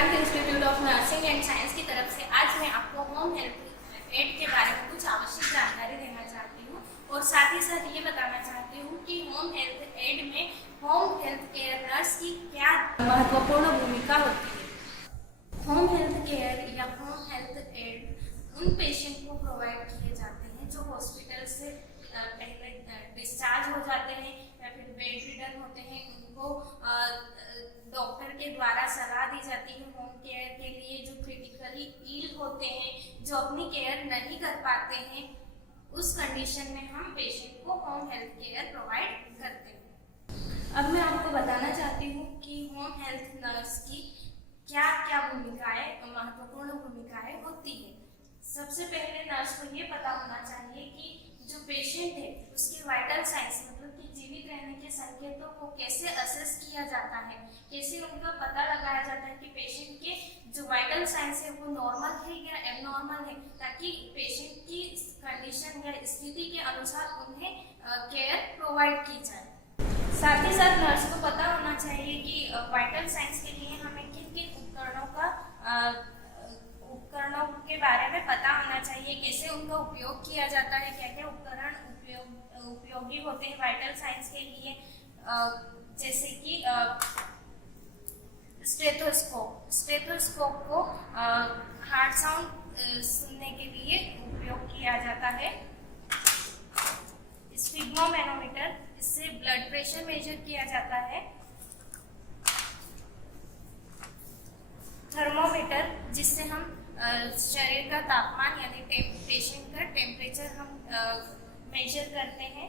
Institute of nursing and science की तरफ से आज मैं आपको होम हेल्थ एड के बारे में कुछ आवश्यक जानकारी देना चाहती हूँ और साथ ही साथ ये बताना चाहती हूँ कि होम हेल्थ एड में होम हेल्थ केयर नर्स की क्या महत्वपूर्ण भूमिका होती है। होम हेल्थ केयर या होम हेल्थ एड उन पेशेंट को प्रोवाइड किए जाते हैं जो हॉस्पिटल से पहले डिस्चार्ज हो जाते हैं या फिर बेड रिडन होते हैं। उनको डॉक्टर के द्वारा सलाह दी जाती है होम केयर के लिए। जो क्रिटिकली इल होते हैं, जो अपनी केयर नहीं कर पाते हैं, उस कंडीशन में हम पेशेंट को होम हेल्थ केयर प्रोवाइड करते हैं। अब मैं आपको बताना चाहती हूँ कि होम हेल्थ नर्स की क्या क्या भूमिकाएं, महत्वपूर्ण भूमिकाएं होती है। सबसे पहले नर्स को ये पता होना चाहिए कि जो पेशेंट है उसके वाइटल साइंस मतलब कि जीवित रहने के संकेतों को कैसे असेस किया जाता है, कैसे उनका पता लगाया जाता है कि पेशेंट के जो वाइटल साइंस है वो नॉर्मल है या एबनॉर्मल है, ताकि पेशेंट की कंडीशन या स्थिति के अनुसार उन्हें केयर प्रोवाइड की जाए। साथ ही साथ नर्स को पता होना चाहिए कि वाइटल साइंस के लिए हमें किन किन उपकरणों के बारे में पता होना चाहिए, कैसे उनका उपयोग किया जाता है, क्या क्या उपकरण उपयोगी होते हैं वाइटल साइंस के लिए, जैसे कि स्टेथोस्कोप को हार्ट साउंड सुनने के लिए उपयोग किया जाता है। स्फिग्मोमैनोमीटर, इससे ब्लड प्रेशर मेजर किया जाता है। थर्मोमीटर, जिससे हम शरीर का तापमान यानी पेशेंट का टेम्परेचर हम मेजर करते हैं।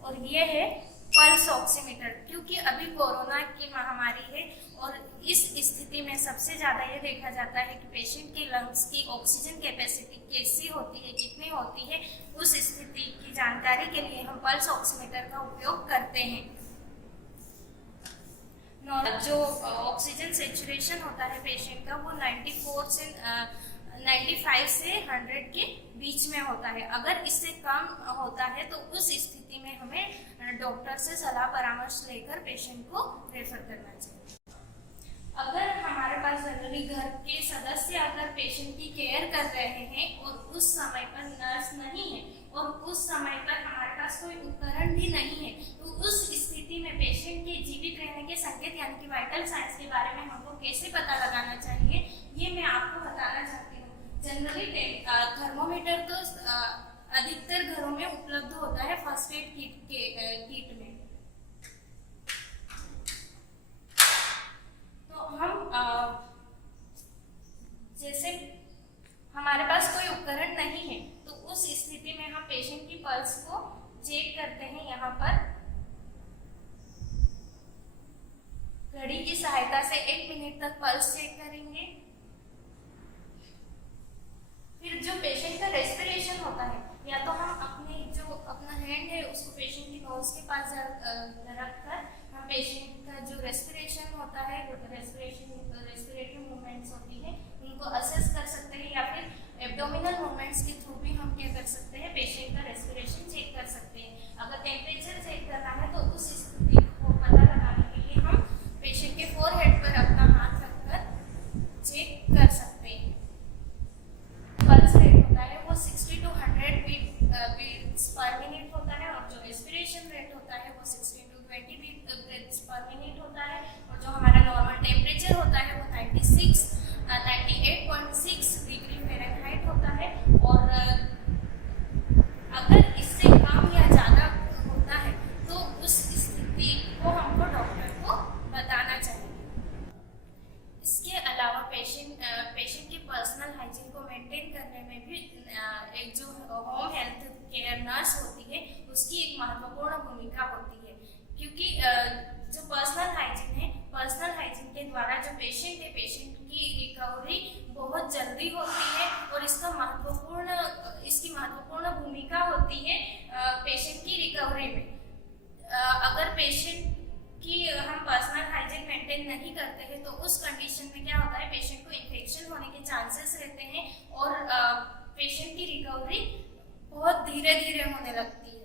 और ये है पल्स ऑक्सीमीटर, क्योंकि अभी कोरोना की महामारी है और इस स्थिति में सबसे ज़्यादा ये देखा जाता है कि पेशेंट के लंग्स की ऑक्सीजन कैपेसिटी कैसी होती है, कितनी होती है। उस स्थिति की जानकारी के लिए हम पल्स ऑक्सीमीटर का उपयोग करते हैं। जो ऑक्सीजन सेचुरेशन होता है पेशेंट का वो 95 से 100 के बीच में होता है। अगर इससे कम होता है तो उस स्थिति में हमें डॉक्टर से सलाह परामर्श लेकर पेशेंट को रेफर करना चाहिए। अगर हमारे पास जनरली घर के सदस्य अगर पेशेंट की केयर कर रहे हैं और उस समय पर नर्स नहीं है और उस समय पर हमारे पास कोई उपकरण भी नहीं है, तो उस स्थिति में पेशेंट के जीवित रहने के संकेत यानी कि वाइटल साइंस के बारे में हमको कैसे पता लगाना चाहिए, ये मैं आपको बताना चाहती हूँ। जनरली थर्मोमीटर तो अधिकतर घरों में उपलब्ध होता है फर्स्ट एड किट में। तो हम जैसे हमारे पास कोई उपकरण नहीं है तो उस स्थिति में हम पेशेंट की पल्स को चेक करते हैं। यहाँ पर घड़ी की सहायता से 1 मिनट तक पल्स चेक करेंगे। फिर जो पेशेंट का रेस्पिरेशन होता है, या तो हम अपना हैंड है उसको पेशेंट की नोज के पास रखकर हम पेशेंट का जो रेस्पिरेशन होता है, रेस्पिरेटरी मूवमेंट्स होती है, उनको असेस कर सकते हैं। या फिर एब्डोमिनल मूवमेंट्स के थ्रू भी हम क्या कर सकते हैं, पेशेंट का रेस्पिरेशन चेक कर सकते हैं। अगर टेम्परेचर चेक करना है तो उस स्थिति को पता लगाने के लिए हम पेशेंट के फोरहेड पर अपना हाथ रखकर चेक कर सकते हैं। पल्स रेट होता है वो 60 to 100 बीट्स पर मिनट होता है और जो रेस्पिरेशन रेट होता है वो 16 to 20 बीट्स पर मिनट होता है। और जो हमारा नॉर्मल टेम्परेचर होता है वो 98.6 डिग्री फ़ारेनहाइट होता है। और अगर इससे कम या ज़्यादा होता है तो उस स्थिति को हमको डॉक्टर को बताना चाहिए। इसके अलावा पेशेंट की पर्सनल हाइजीन को मेंटेन करने में भी एक जो होम हेल्थ केयर नर्स होती है उसकी एक महत्वपूर्ण भूमिका होती है। क्योंकि जो पर्सनल हाइजीन के द्वारा जो पेशेंट है, पेशेंट की रिकवरी बहुत जल्दी होती है और इसकी महत्वपूर्ण भूमिका होती है पेशेंट की रिकवरी में। अगर पेशेंट कि हम पर्सनल हाइजीन मेंटेन नहीं करते हैं तो उस कंडीशन में क्या होता है, पेशेंट को इन्फेक्शन होने के चांसेस रहते हैं और पेशेंट की रिकवरी बहुत धीरे धीरे होने लगती है।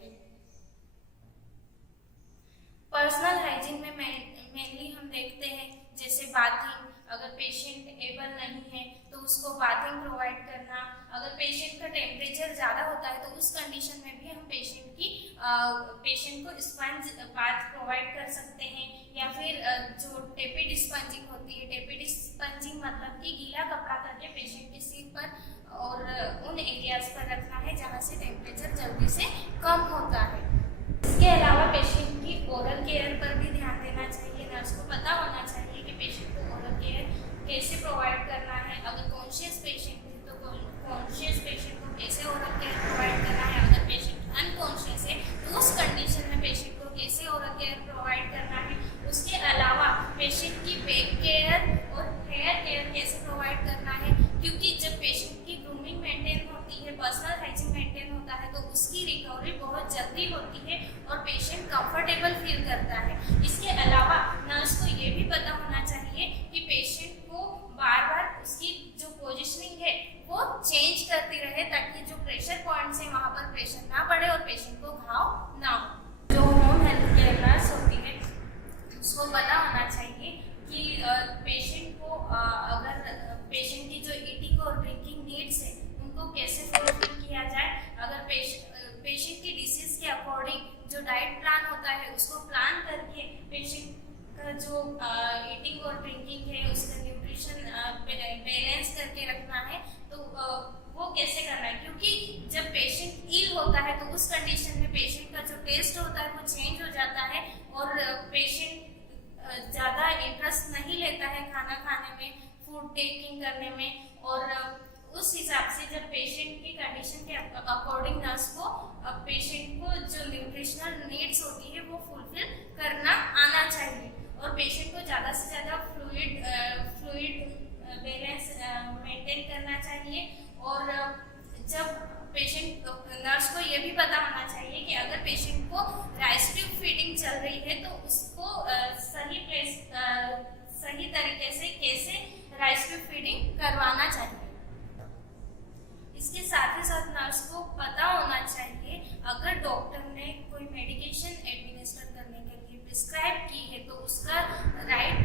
पर्सनल हाइजीन में मेनली हम देखते हैं जैसे बाथिंग, अगर पेशेंट एबल नहीं है तो उसको बाथिंग प्रोवाइड करना। अगर पेशेंट का टेम्परेचर ज़्यादा होता है तो उस कंडीशन में भी हम पेशेंट को स्पंज बाथ प्रोवाइड कर सकते हैं। या फिर जो टेपिड स्पंजिंग होती है, टेपिड स्पंजिंग मतलब कि गीला कपड़ा करके पेशेंट के सिर पर और उन एरियाज पर रखना है जहाँ से टेम्परेचर जल्दी से कम होता है। इसके अलावा पेशेंट की ओरल केयर पर भी ध्यान देना चाहिए। नर्स को पता होना चाहिए कि पेशेंट को ओरल केयर कैसे प्रोवाइड करना है। अगर कॉन्शियस पेशेंट है तो कॉन्शियस पेशेंट को कैसे ओरल केयर प्रोवाइड करना है। अगर पेशेंट अनकॉन्शियस है तो उस कंडीशन में पेशेंट को कैसे ओरल केयर प्रोवाइड करना है। उसके अलावा पेशेंट की बैक केयर और हेयर केयर कैसे प्रोवाइड करना है, क्योंकि जब पेशेंट की ग्रूमिंग मेंटेन होती है, पर्सनल हाइजीन मेंटेन होता है तो उसकी रिकवरी बहुत जल्दी होती है और पेशेंट कंफर्टेबल फील करता है। इसके अलावा नर्स को ये भी पता होना चाहिए कि पेशेंट को बार बार उसकी जो पोजिशनिंग है वो चेंज करती रहे ताकि जो प्रेशर पॉइंट्स है वहाँ पर प्रेशर ना पड़े और पेशेंट को घाव ना हो। जो होम हेल्थ केयर नर्स होती है उसको पता होना चाहिए कि पेशेंट को अगर पेशेंट की जो ईटिंग और ड्रिंकिंग नीड्स है उनको कैसे फुलफिल किया जाए। अगर पेशेंट की डिसीज के अकॉर्डिंग जो डाइट प्लान होता है उसको प्लान करके पेशेंट का जो ईटिंग और ड्रिंकिंग है उसका न्यूट्रिशन बैलेंस करके रखना है तो वो कैसे करना है, क्योंकि जब पेशेंट इल होता है तो उस कंडीशन में पेशेंट का जो टेस्ट होता है वो चेंज हो जाता है और पेशेंट ज़्यादा इंटरेस्ट नहीं लेता है खाना खाने में, फूड टेकिंग करने में। और उस हिसाब से जब पेशेंट की कंडीशन के अकॉर्डिंग नर्स को पेशेंट को जो न्यूट्रिशनल नीड्स होती है वो फुलफिल करना आना चाहिए और पेशेंट को ज़्यादा से ज़्यादा फ्लूइड बैलेंस मेंटेन करना चाहिए। और जब पेशेंट नर्स को ये भी पता होना चाहिए कि अगर पेशेंट को राइस ट्यूब फीडिंग चल रही है तो उसको सही तरीके से कैसे राइस ट्यूब फीडिंग करवाना चाहिए। इसके साथ ही साथ नर्स को पता होना चाहिए अगर डॉक्टर ने कोई मेडिकेशन एडमिनिस्टर करने के लिए प्रिस्क्राइब की है तो उसका राइट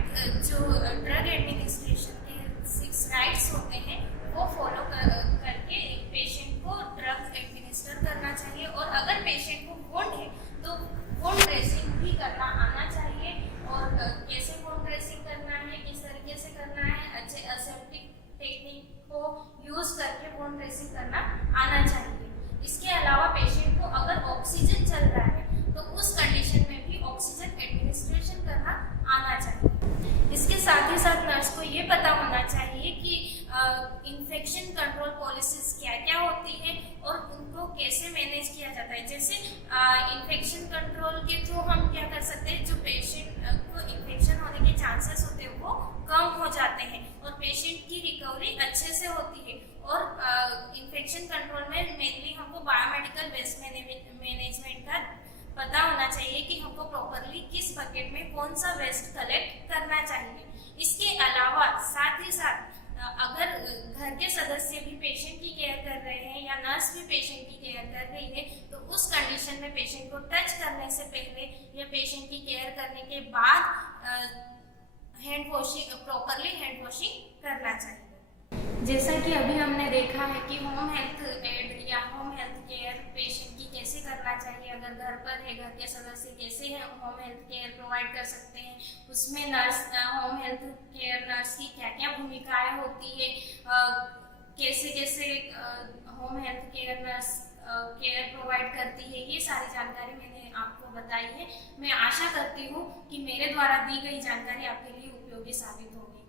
जो ड्रग एडमिनिस्ट्रेशन के 6 राइट्स होते हैं वो फॉलो करके एक पेशेंट को ड्रग एडमिनिस्टर करना चाहिए। और अगर पेशेंट को वुंड है तो वुंड ड्रेसिंग भी करना आना चाहिए और कैसे वुंड ड्रेसिंग करना है, किस तरीके से करना है, अच्छे एसेप्टिक टेक्निक को यूज करके वुंड ड्रेसिंग करना आना चाहिए। इसके अलावा पेशेंट को अगर ऑक्सीजन चल रहा है तो उस कंडीशन में भी ऑक्सीजन एडमिनिस्ट्रेशन करना आना चाहिए। इसके साथ ही साथ नर्स को ये पता होना चाहिए कि इन्फेक्शन कंट्रोल पॉलिसीज क्या क्या होती है और उनको कैसे मैनेज किया जाता है। जैसे इन्फेक्शन कंट्रोल के थ्रू हम क्या कर सकते हैं, जो पेशेंट को इन्फेक्शन होने के चांसेस होते हैं वो कम हो जाते हैं और पेशेंट की रिकवरी अच्छे से होती है। और इन्फेक्शन कंट्रोल में मेनली हमको बायोमेडिकल वेस्ट मैनेजमेंट का पता होना चाहिए कि हमको प्रॉपरली किस बकेट में कौन सा वेस्ट कलेक्ट करना चाहिए। इसके अलावा साथ ही साथ अगर घर के सदस्य भी पेशेंट की केयर कर रहे हैं या नर्स भी पेशेंट की केयर कर रही है तो उस कंडीशन में पेशेंट को टच करने से पहले या पेशेंट की केयर करने के बाद hand washing properly hand washing करना चाहिए। जैसा कि अभी हमने देखा है कि होम हेल्थ एड या होम हेल्थ केयर पेशेंट की कैसे करना चाहिए। अगर घर पर है, घर के सदस्य कैसे है होम हेल्थ केयर प्रोवाइड कर सकते हैं, उसमें nurse home health care nurse की क्या क्या भूमिकाएं होती है, कैसे कैसे home health care nurse care provide करती है, ये सारी जानकारी मैंने आपको बताई है। मैं आशा करती हूँ कि मेरे द्वारा दी गई जानकारी आपके लिए उपयोगी साबित होगी।